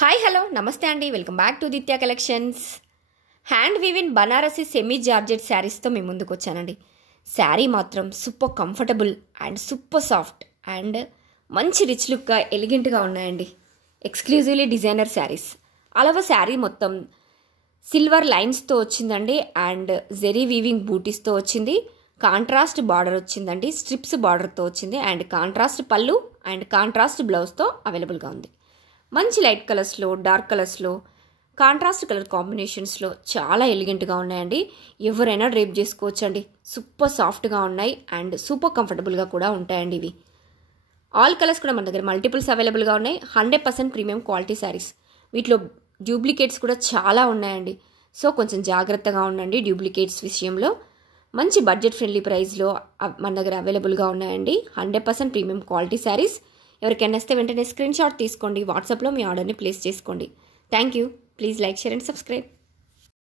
Hi hello నమస్తే అండి, welcome back to Ditya collections. Hand woven Banarasi semi georgette శారీస్తో మీ ముందుకు వచ్చానండి. శారీ మాత్రం super comfortable and super soft and మంచి రిచ్ లుక్గా ఎలిగెంట్గా ఉన్నాయండి. Exclusively designer saris. అలాగే శారీ మొత్తం సిల్వర్ లైన్స్తో వచ్చిందండి అండ్ జెరీ వీవింగ్ బూటీస్తో వచ్చింది. కాంట్రాస్ట్ బార్డర్ వచ్చిందండి, స్ట్రిప్స్ బార్డర్తో వచ్చింది అండ్ కాంట్రాస్ట్ పళ్ళు అండ్ కాంట్రాస్ట్ బ్లౌజ్తో అవైలబుల్గా ఉంది. మంచి లైట్ కలర్స్లో, డార్క్ కలర్స్లో, కాంట్రాస్ట్ కలర్ కాంబినేషన్స్లో చాలా ఎలిగెంట్గా ఉన్నాయండి. ఎవరైనా డ్రేప్ చేసుకోవచ్చండి. సూపర్ సాఫ్ట్గా ఉన్నాయి అండ్ సూపర్ కంఫర్టబుల్గా కూడా ఉంటాయండి. ఇవి ఆల్ కలర్స్ కూడా మన దగ్గర మల్టిపుల్స్ అవైలబుల్గా ఉన్నాయి. 100% ప్రీమియం క్వాలిటీ శారీస్. వీటిలో డూప్లికేట్స్ కూడా చాలా ఉన్నాయండి. సో కొంచెం జాగ్రత్తగా ఉండండి డూప్లికేట్స్ విషయంలో. మంచి బడ్జెట్ ఫ్రెండ్లీ ప్రైస్లో మన దగ్గర అవైలబుల్గా ఉన్నాయండి. 100% ప్రీమియం క్వాలిటీ శారీస్. ఎవరికైనా వస్తే వెంటనే స్క్రీన్ షాట్ తీసుకోండి, వాట్సాప్లో మీ ఆర్డర్ని ప్లేస్ చేసుకోండి. Thank you. Please like, share and subscribe.